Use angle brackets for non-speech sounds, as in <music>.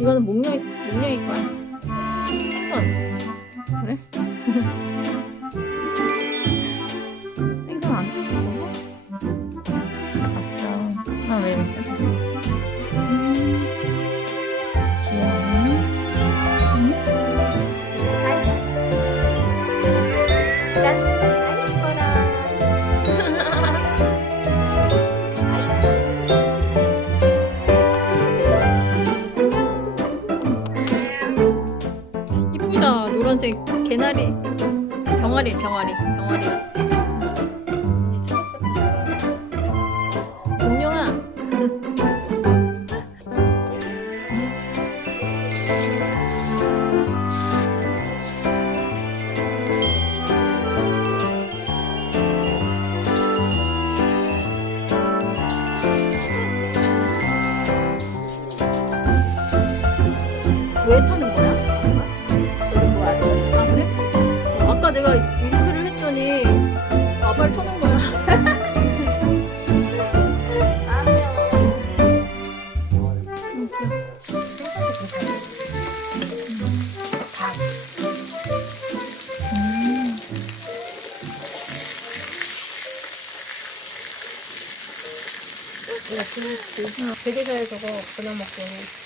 이거는 목령이 목령이 거야. 그래? <laughs> 병아리. 병아리 병아리 같아 공룡아. 왜 타 내가 윙크를 했더니 아발 터는 거야. 되게 잘 저거 그냥 먹고